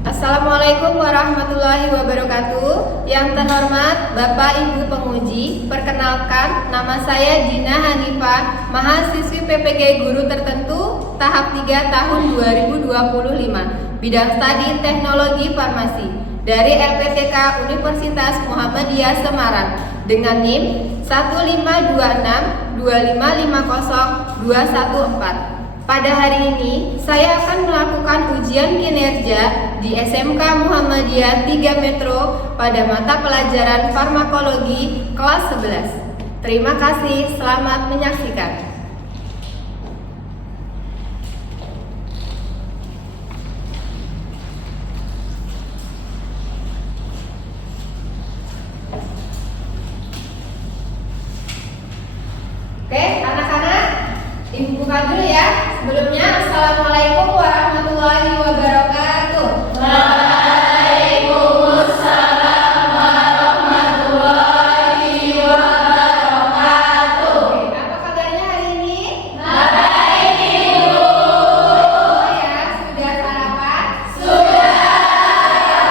Assalamualaikum warahmatullahi wabarakatuh. Yang terhormat Bapak Ibu penguji, perkenalkan nama saya Dina Hanifah, mahasiswi PPG Guru Tertentu tahap 3 tahun 2025, bidang studi Teknologi Farmasi dari LPTK Universitas Muhammadiyah Semarang dengan NIM 15262550214. Pada hari ini, saya akan melakukan ujian kinerja di SMK Muhammadiyah 3 Metro pada mata pelajaran farmakologi kelas 11. Terima kasih, selamat menyaksikan. Oke, anak-anak, Ibu buka dulu ya. Sebelumnya, Assalamualaikum warahmatullahi wabarakatuh. Waalaikumsalam warahmatullahi wabarakatuh. Oke, apa kabarnya hari ini? Baik, Ibu. Oh ya, sudah sarapan? Sudah.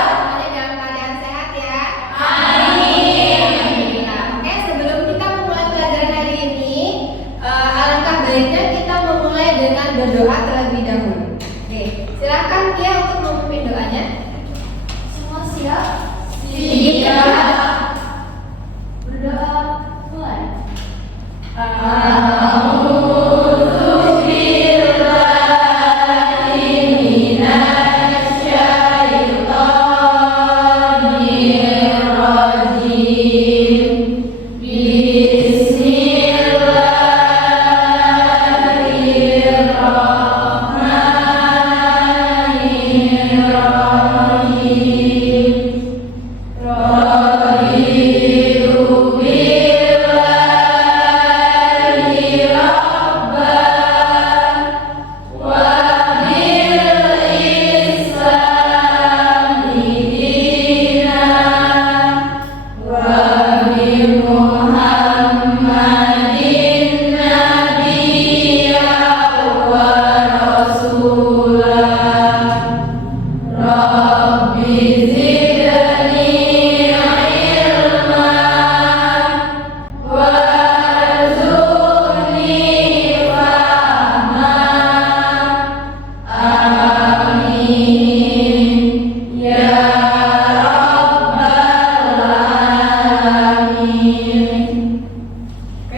Semuanya dalam keadaan sehat ya? Amin. Alhamdulillah. Oke, sebelum kita memulai pelajaran hari ini, alangkah baiknya kita memulai dengan berdoa terlebih dahulu. Oke, silakan dia untuk memimpin doanya. Semua siap? Siap. Berdoa mulai. Oke,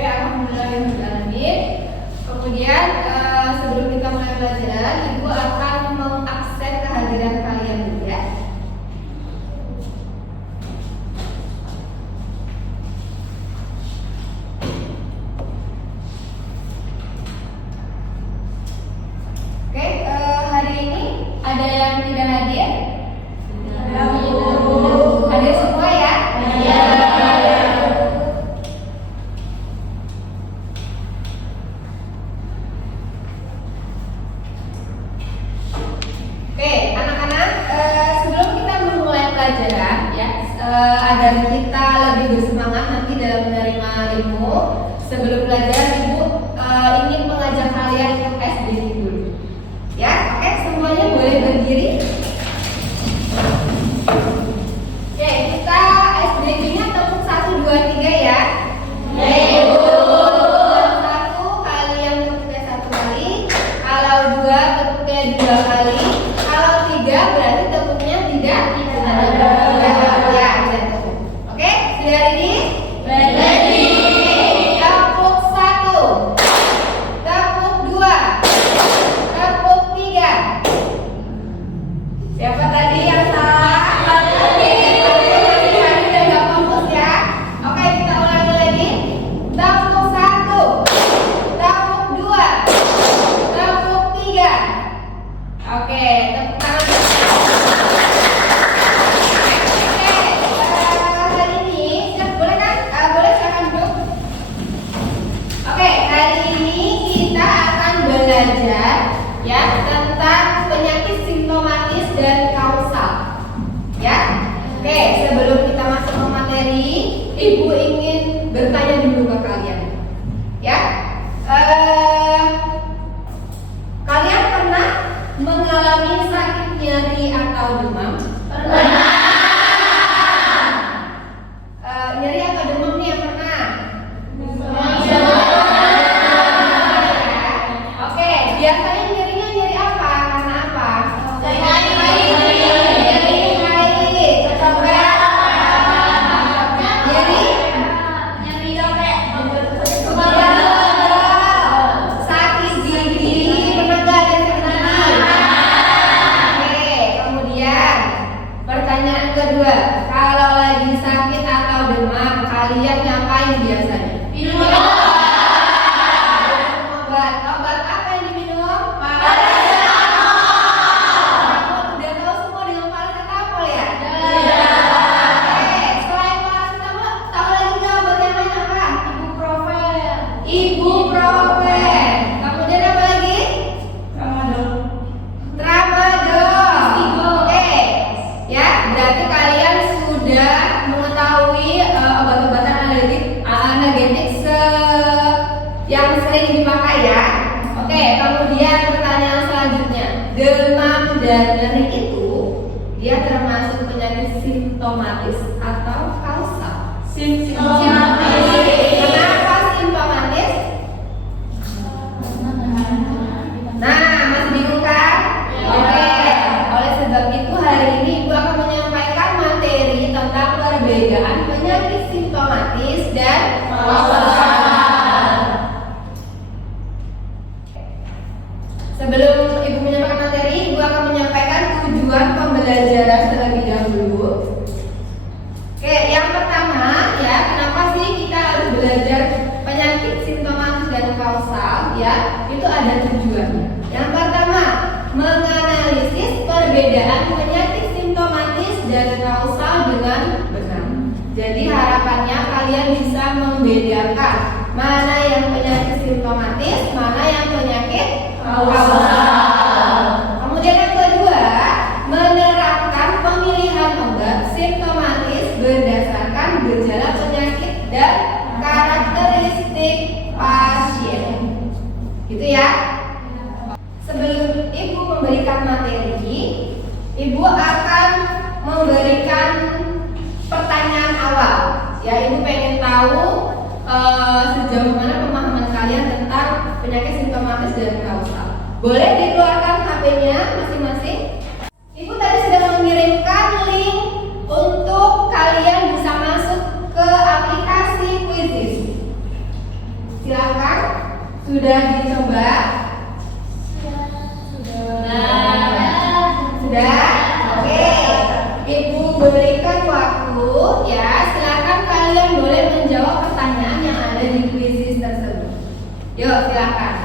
alhamdulillahirobbilalamin. Kemudian sebelum kita mulai pelajaran, Ibu akan mengabsen kehadiran kalian dulu ya. Oke, hari ini ada yang tidak hadir? Hadir semua ya? Oke, anak-anak, sebelum kita memulai pelajaran ya, agar kita lebih bersemangat nanti dalam menerima ilmu, sebelum pelajaran Ibu ingin mengajak kalian untuk SDQ dulu. Ya, oke, semuanya boleh berdiri. Oke, kita SDQ-nya tepuk 1, 2, 3 ya. Satu kali yang tepuknya 1 kali, kalau 2 tepuknya 2 kali, kalau 3 berarti tepuknya tidak ya, tidak tepuk. Oke, sudah ready? Tepuk 1, tepuk 2, tepuk 3. Siapa tadi yang salah? Dan gak fokus ya. Oke, kita ulangi lagi. Tepuk 1, tepuk 2, tepuk 3. Oke, tepuk tangan. Oke, hari ini boleh kan? Boleh, silakan duduk. Oke, hari ini kita akan belajar ya tentang penyakit simptomatis dan kausal. Ya. Oke, sebelum kita masuk ke materi, Ibu ingin bertanya dulu ke kalian. Ya. Kalian pernah mengalami sakitnya dan nyeri itu dia termasuk penyakit simptomatis atau kausal? Simptomatis. Kenapa simptomatis? Nah, masih bingung kan? Oke. Oleh sebab itu hari ini Ibu akan menyampaikan materi tentang perbedaan penyakit simptomatis dan kausal. Sebelum Ibu menyampaikan materi, Ibu akan menyampaikan tujuan pembelajaran terlebih dahulu. Oke, yang pertama ya, kenapa sih kita harus belajar penyakit simptomatis dan kausal ya? Itu ada tujuannya. Yang pertama, menganalisis perbedaan penyakit simptomatis dan kausal dengan benar. Jadi harapannya kalian bisa membedakan mana yang penyakit simptomatis, mana yang penyakit kausal. Kemudian yang kedua, menerapkan pemilihan obat simptomatis berdasarkan gejala penyakit dan karakteristik pasien. Gitu ya. Sebelum Ibu memberikan materi, Ibu akan memberikan pertanyaan awal. Ya, Ibu pengen tahu sejauh mana pemahaman kalian tentang penyakit simptomatis dan kausal. Boleh dikeluarkan HP-nya masing-masing. Ibu tadi sudah mengirimkan link untuk kalian bisa masuk ke aplikasi Quizizz. Silakan. Sudah dicoba? Sudah? Oke. Ibu berikan waktu ya. Silakan kalian boleh menjawab pertanyaan yang ada di Quizizz tersebut. Yuk, silakan.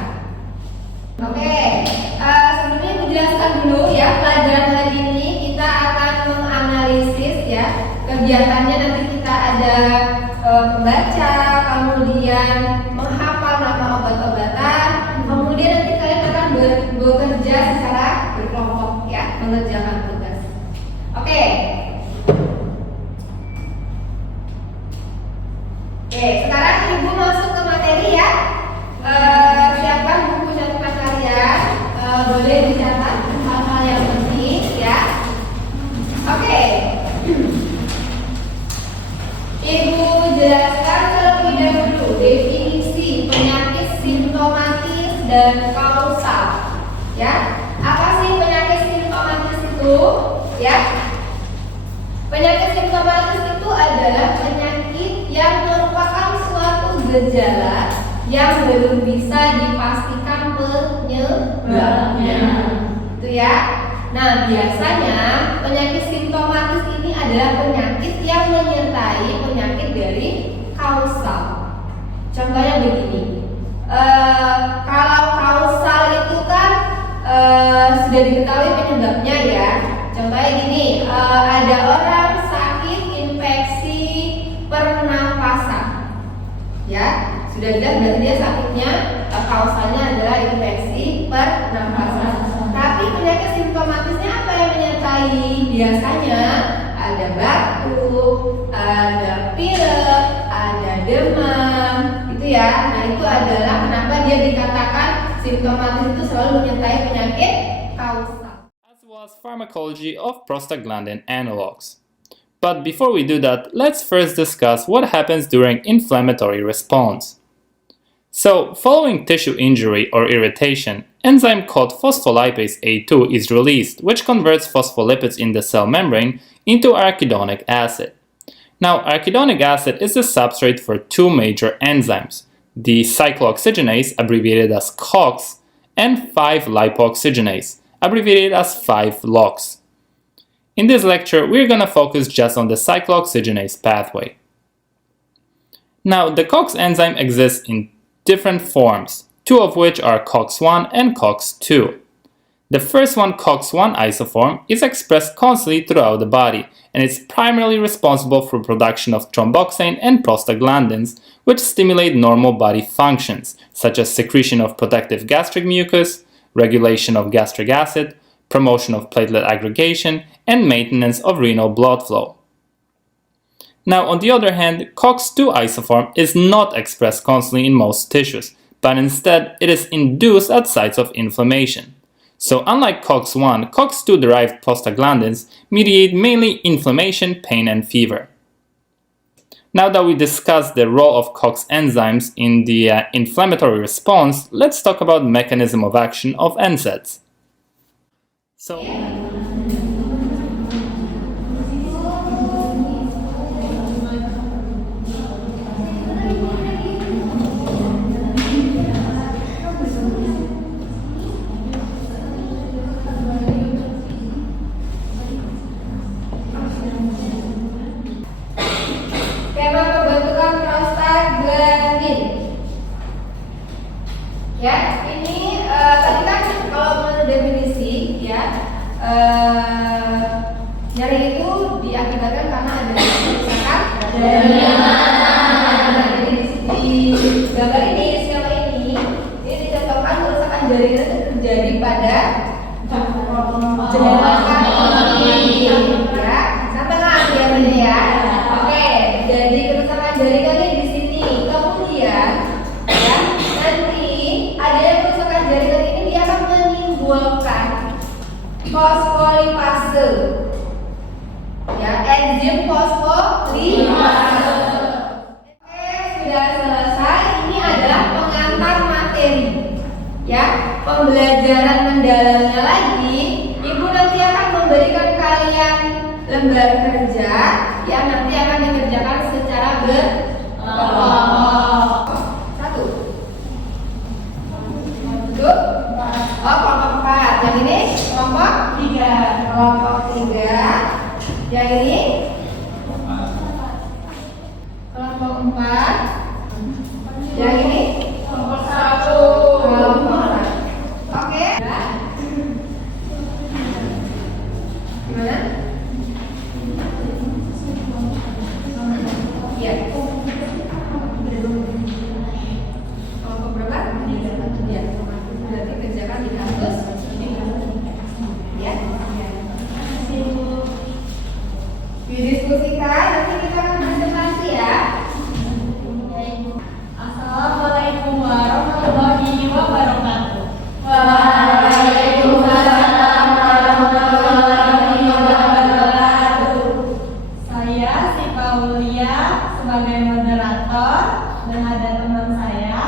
Oke. Sebelumnya Ibu jelaskan dulu ya, pelajaran hari ini kita akan menganalisis ya. Kegiatannya nanti kita ada membaca, kemudian menghafal nama obat-obatan, kemudian nanti kalian akan bekerja secara berkelompok ya, mengerjakan tugas. Oke. Oke, sekarang Ibu masuk ke materi ya. Siapkan buku catatan kalian. Boleh dicatat hal-hal yang penting ya. Oke. Ibu jelaskan terlebih dahulu definisi penyakit simptomatis dan kausal. Ya, apa sih penyakit simptomatis itu? Ya, penyakit simptomatis itu adalah penyakit yang merupakan suatu gejala yang belum bisa dipastikan penyebabnya. Itu ya. Nah, biasanya penyakit simptomatis ini adalah penyakit yang menyertai penyakit dari kausal. Contohnya begini. Kalau kausal itu kan sudah diketahui penyebabnya ya. Contohnya gini, ada orang sakit infeksi pernapasan. Ya, sudah jelas berarti dia sakitnya kausalnya adalah infeksi pernapasan. Tapi penyakit simptomatisnya apa yang menyertai? Biasanya ada batuk, ada pilek, ada demam, itu ya. Nah, itu adalah kenapa dia dikatakan simptomatis itu selalu menyertai penyakit kausal. As well as pharmacology of prostaglandin analogs. But before we do that, let's first discuss what happens during inflammatory response. So, following tissue injury or irritation, enzyme called phospholipase A2 is released, which converts phospholipids in the cell membrane into arachidonic acid. Now, arachidonic acid is the substrate for two major enzymes, the cyclooxygenase, abbreviated as COX, and 5-lipoxygenase, abbreviated as 5-LOX. In this lecture, we're going to focus just on the cyclooxygenase pathway. Now, the COX enzyme exists in different forms, two of which are COX-1 and COX-2. The first one, COX-1 isoform, is expressed constantly throughout the body, and it's primarily responsible for production of thromboxane and prostaglandins, which stimulate normal body functions, such as secretion of protective gastric mucus, regulation of gastric acid, promotion of platelet aggregation, and maintenance of renal blood flow. Now, on the other hand, COX-2 isoform is not expressed constantly in most tissues, but instead it is induced at sites of inflammation. So unlike COX-1, COX-2-derived prostaglandins mediate mainly inflammation, pain, and fever. Now that we discussed the role of COX enzymes in the inflammatory response, let's talk about mechanism of action of NSAIDs. So, Skema pembentukan prostaglandin. Ya, ini tadi kan kalau menurut definisi ya, nyeri itu diakibatkan karena ada kerusakan dari di gambar ini, di skema ini dicontohkan kerusakan jaringan itu terjadi pada jembatan kaki ya, sampai lagi ya ini ya. Oke, jadi kerusakan jaringan ini di sini. Kemudian ya, nanti ada kerusakan jaringan ini dia akan menimbulkan fosfolipase. Ya, enzim fosfolipase. Oke, sudah selesai. Ini adalah pengantar materi. Ya, pembelajaran mendalamnya lagi, Ibu nanti akan memberikan kalian lembar kerja yang nanti akan dikerjakan secara berkelompok. Satu. Tuh. Oh, kelompok 4. Yang ini kelompok 3. Kelompok 3. Yang ini kelompok 4. Yang ini kelompok 1. Kelompok 1. Oke. Gimana? Ya. Kelompok berapa? Ya. Berarti kerjakan di kampus. Ya. Didiskusikan, nanti kita akan presentasi ya. Assalamualaikum warahmatullahi wabarakatuh. Waalaikumsalam warahmatullahi wabarakatuh. Saya Siva Aulia sebagai moderator dan ada teman saya.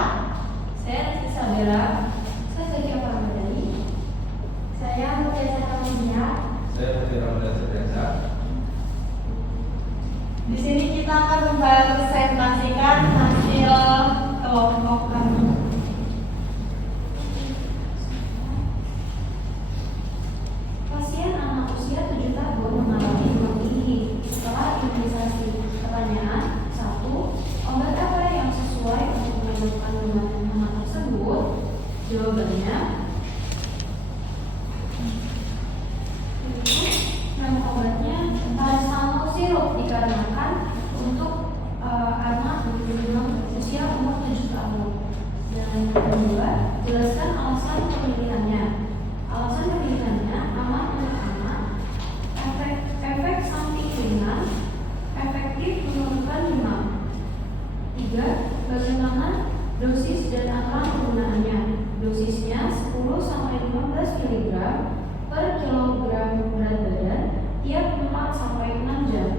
Saya Rizky Sabira. Saya Zaki Aparamadani. Saya Mutiara Kamania. Saya Putri Ramadan Sebiasa. Di sini kita akan mempresentasikan hasil kelompok kami. Pasien anak usia 7 tahun mengalami demam tinggi setelah imunisasi. Pertanyaan 1. Obat apa yang sesuai untuk menyembuhkan demam anak tersebut? Jawabannya nama obatnya paracetamol sirup dikarenakan untuk anak demam usia umur 7 tahun. Dan kedua, jelaskan alasan pemilihannya. Alasan pemilihannya aman untuk anak, efek samping ringan, efektif menurunkan demam. 3. Bagaimana dosis dan aturan penggunaannya? Dosisnya 10-15 mg per kilogram berat badan tiap 4-6 jam.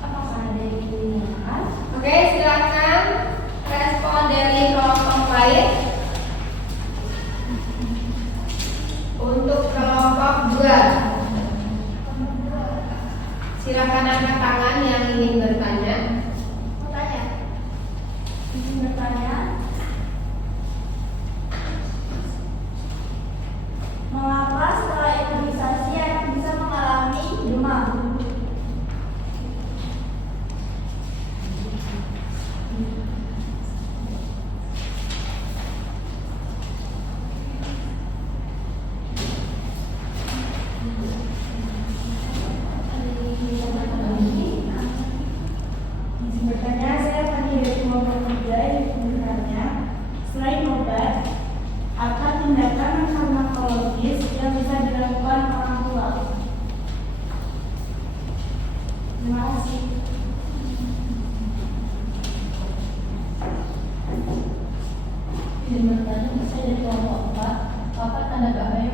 Apakah ada yang ingin ditanyakan? Oke, silakan respon dari kelompok lain. Untuk kelompok 2, silakan angkat tangan yang ingin bertanya. Izin bertanya. Mengapa setelah imunisasi anak bisa mengalami demam?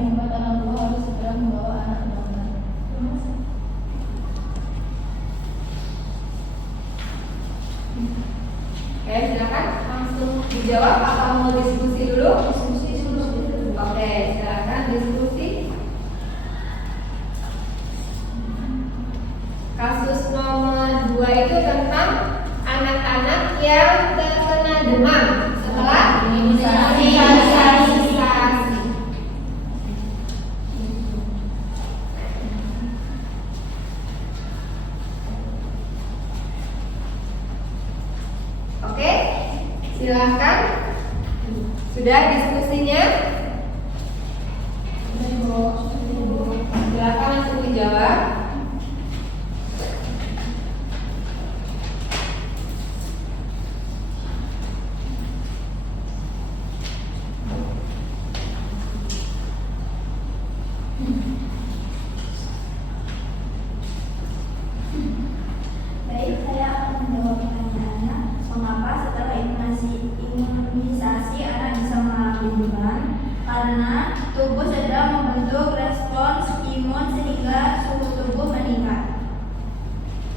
membuat orang tua harus segera membawa anak ke dokter? Oke, silakan langsung dijawab atau mau diskusi dulu? Diskusi dulu. Oke, silakan diskusi. Kasus nomor 2 itu tentang anak-anak yang terkena demam setelah imunisasi. Oke, silahkan. Sudah diskusinya? Silahkan langsung dijawab. Baik, saya akan menjawab pertanyaannya. Mengapa setelah imunisasi anak bisa mengalami demam? Karena tubuh sedang membentuk respons imun sehingga suhu tubuh meningkat.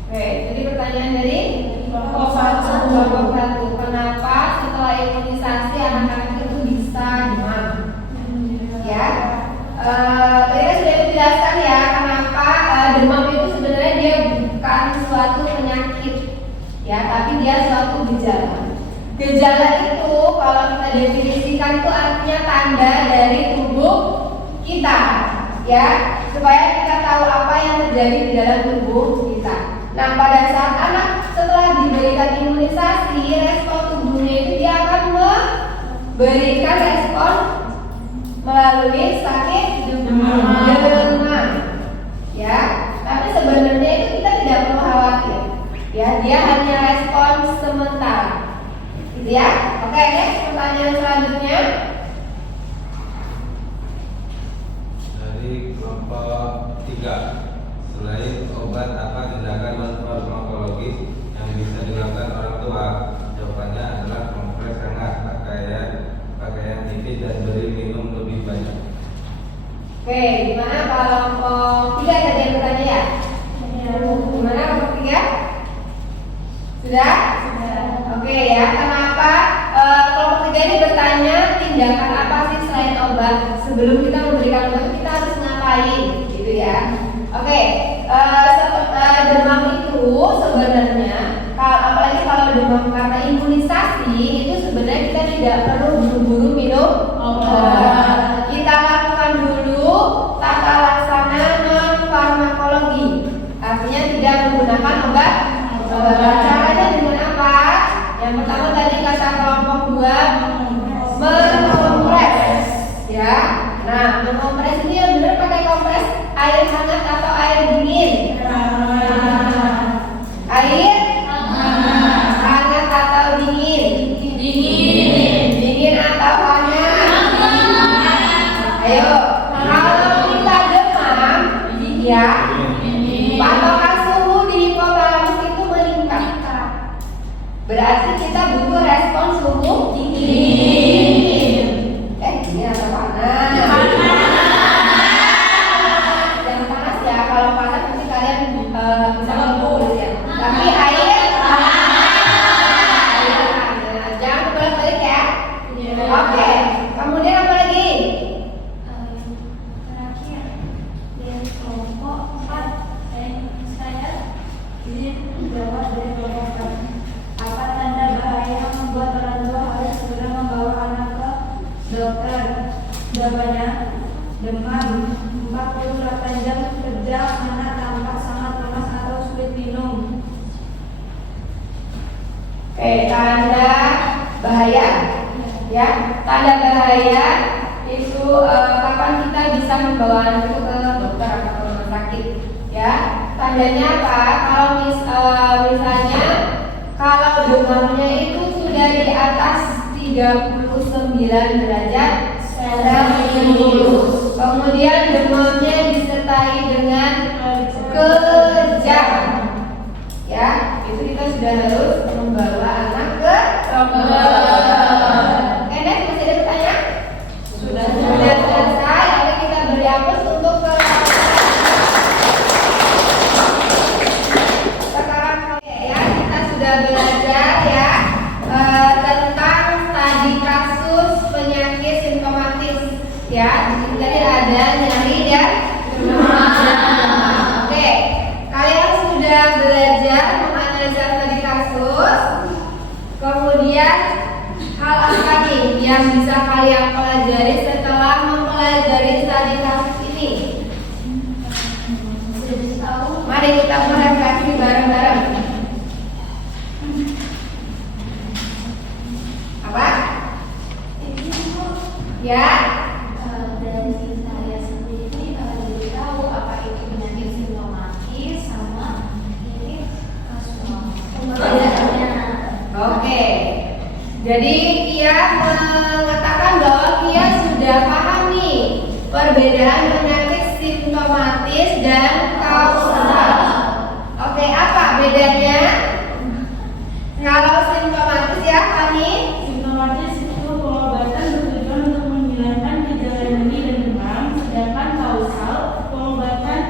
Oke, jadi pertanyaan dari kelompok 1. Kenapa setelah imunisasi anak-anak itu bisa demam? Ya, tadi kan sudah dijelaskan ya kenapa demam itu sebenarnya dia bukan suatu penyakit, ya, tapi dia suatu gejala. Gejala itu kalau kita definisikan itu artinya tanda dari tubuh kita, ya, supaya kita tahu apa yang terjadi di dalam tubuh kita. Nah, pada saat anak setelah diberikan imunisasi, respon tubuhnya itu dia akan memberikan respon melalui sakit demam, ya. Tapi sebenarnya itu kita tidak perlu khawatir, ya. Dia hanya respon sementara, gitu ya. Oke, next pertanyaan selanjutnya. Dari kelompok 3, selain obat apa tindakan non-farmakologis yang bisa dilakukan orang tua? Jawabannya adalah kompres hangat, pakaian tipis dan beri minum lebih banyak. Oke, gimana kelompok 3 tadi yang bertanya ya? Gimana kelompok 3? Sudah? Oke ya, kenapa kelompok 3 ini bertanya tindakan apa sih selain obat? Sebelum kita memberikan obat kita harus ngapain, gitu ya. Oke, demam itu sebenarnya, apalagi kalau demam karena imunisasi, itu sebenarnya kita tidak perlu buru-buru minum obat. Kita lakukan dulu tata laksana non-farmakologi, artinya tidak menggunakan obat. Caranya dengan apa? Yang pertama tadi kata kelompok 2, mengompres, ya. Nah, mengompres ini yang benar pakai kompres air hangat atau air dingin? Air hangat atau dingin? Dingin atau panas? Ayo, kalau kita demam, ya, patokan suhu di hipotalamus itu meningkat. Berarti kita butuh respon suhu dingin. Dingin atau panas? Jangan panas ya. Kalau panas nanti kalian bisa ngebul ya. Tapi air hangat. Jangan bolak-balik ya. Oke. Kemudian apa lagi? Terakhir dari kelompok 4, saya izin menjawab dari kelompok 4. Apa tanda bahaya membuat orang tua harus segera membawa anak ke dokter? Jawabannya, demam 48 jam kejang, anak tampak sangat lemas atau sulit minum. Oke, tanda bahaya, ya. Tanda bahaya itu kapan kita bisa membawa anak itu ke dokter atau ke rumah sakit, ya. Tandanya apa? Kalau misalnya kalau demamnya itu sudah di atas 39 derajat Celcius. Kemudian demamnya disertai dengan kejang, ya. Itu kita sudah harus membawa anak ke dokter. Next, masih ada pertanyaan? Sudah selesai. Oke, kita nih? Mari kita merefleksi bareng-bareng. Apa? Ya? Dari saya sendiri jadi tahu apa itu penyakit simptomatis sama ini kasual. Oke. Jadi Kia mengatakan bahwa Kia sudah paham nih perbedaan penyakit simptomatis dan kausal. Oke, apa bedanya? Kalau simptomatis ya, Fani? Simptomatis itu pengobatan bertujuan untuk menghilangkan gejala nyeri dan demam, sedangkan kausal pengobatan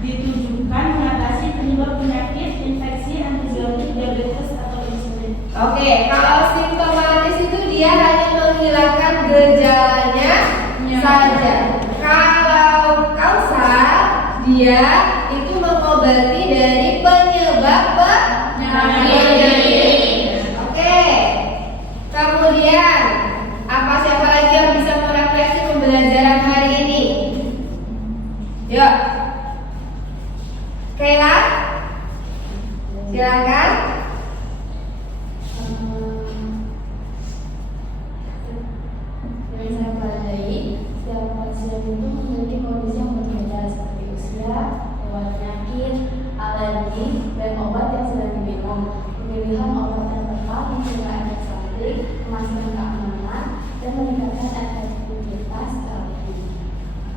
ditujukan mengatasi penyebab penyakit, infeksi, antibiotik, diabetes atau insulin. Oke, kalau simptomatis itu dia hanya menghilangkan gejalanya saja. Kalau kausal dia itu mengobati dari penyebab penyakit. Oke. Kemudian siapa lagi yang bisa merefleksi pembelajaran hari ini? Yuk. Kayla, silakan. Yang saya pelajari, setiap pasien itu memiliki kondisi yang berbeda seperti usia, riwayat penyakit, alergi, dan obat yang sedang diminum. Pemilihan obat yang tepat mencegah efek samping, memastikan keamanan, dan meningkatkan efektivitas terapi.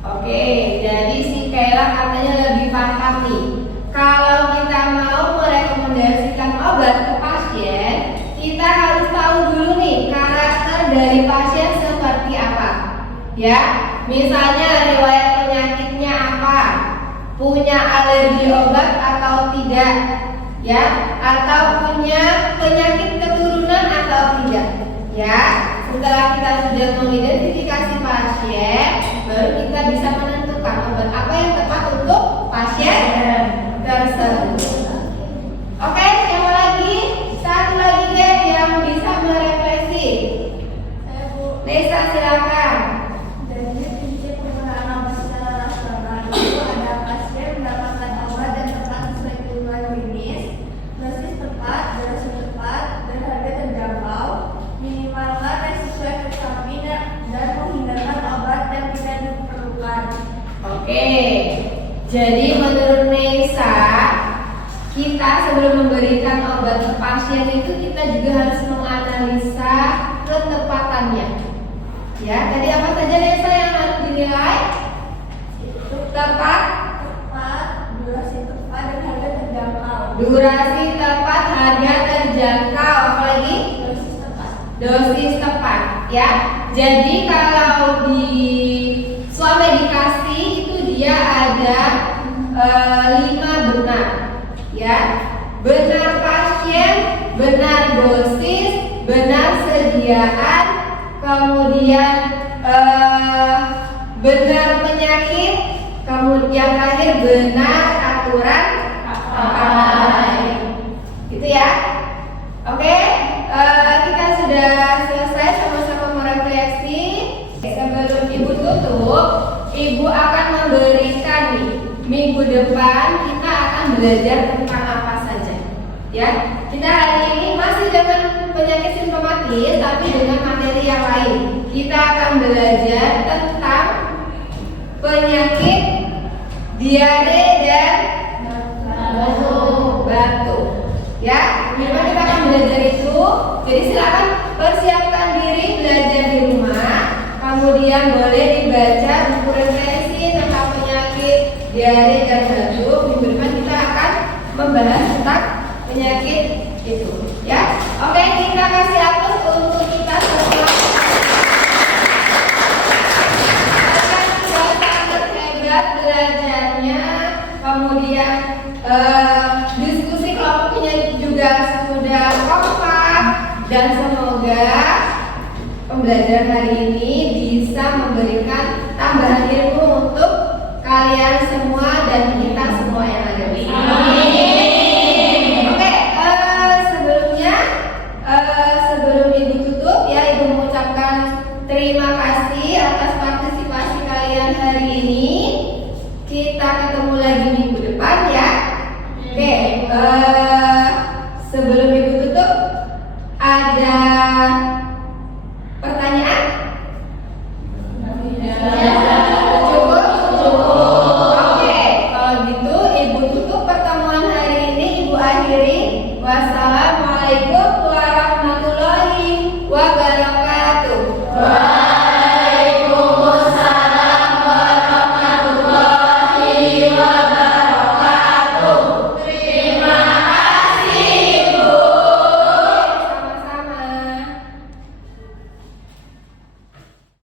Oke, jadi si Kayla katanya lebih paham nih. Kalau kita mau merekomendasikan obat ke pasien, kita harus tahu dulu nih karakter dari pasien seperti apa. Ya, misalnya riwayat penyakitnya apa, punya alergi obat atau tidak, ya, atau punya penyakit keturunan atau tidak, ya. Setelah kita sudah mengidentifikasi pasien, baru kita bisa menentukan obat apa yang tepat untuk pasien tersebut. Oke, siapa lagi? Satu lagi deh yang bisa merefleksi. Nesa, silakan. Dari prinsip penggunaan obat secara rasional itu ada pasien mendapatkan obat yang tepat sesuai kebutuhan klinis, dosis tepat, durasi tepat, dan harga terjangkau, minimalkan resiko efek samping dan menghindarkan obat yang tidak diperlukan. Oke, jadi menurut Nesa, kita sebelum memberikan obat ke pasien itu kita juga harus menganalisa ketepatannya. Ya, tadi apa saja Nesa yang harus dinilai? Tepat, Durasi tepat, dan harga terjangkau. durasi tepat, harga terjangkau, apalagi Dosis tepat. dosis tepat. Ya, jadi kalau di swamedikasi itu dia ada 5 benar. Ya, benar pasien, benar dosis, benar sediaan, kemudian benar penyakit, kemudian terakhir benar aturan pakai. Gitu ya. Oke, kita sudah selesai sama-sama merefleksi. Sebelum Ibu tutup, Ibu akan memberikan nih minggu depan kita akan belajar tentang apa saja. Ya, kita hari ini masih dengan penyakit simptomatis, tapi dengan materi yang lain. Kita akan belajar tentang penyakit diare dan batuk. Ya, memang kita akan belajar itu. Jadi silakan persiapkan diri belajar di rumah. Kemudian boleh dibaca buku referensi tentang penyakit diare dan batuk. Minggu depan kita akan membahas tentang penyakit itu. Ya, oke, kita kasih hapus untuk kita semua. Kalian sudah sangat hebat belajarnya. Kemudian diskusi kelompoknya juga sudah kompak, dan semoga pembelajaran hari ini bisa memberikan tambahan ilmu untuk kalian semua dan kita semua yang ada di sini. Oke, sebelum Ibu tutup ya, Ibu mengucapkan terima kasih atas partisipasi kalian hari ini. Kita ketemu lagi minggu depan ya. Oke, bye.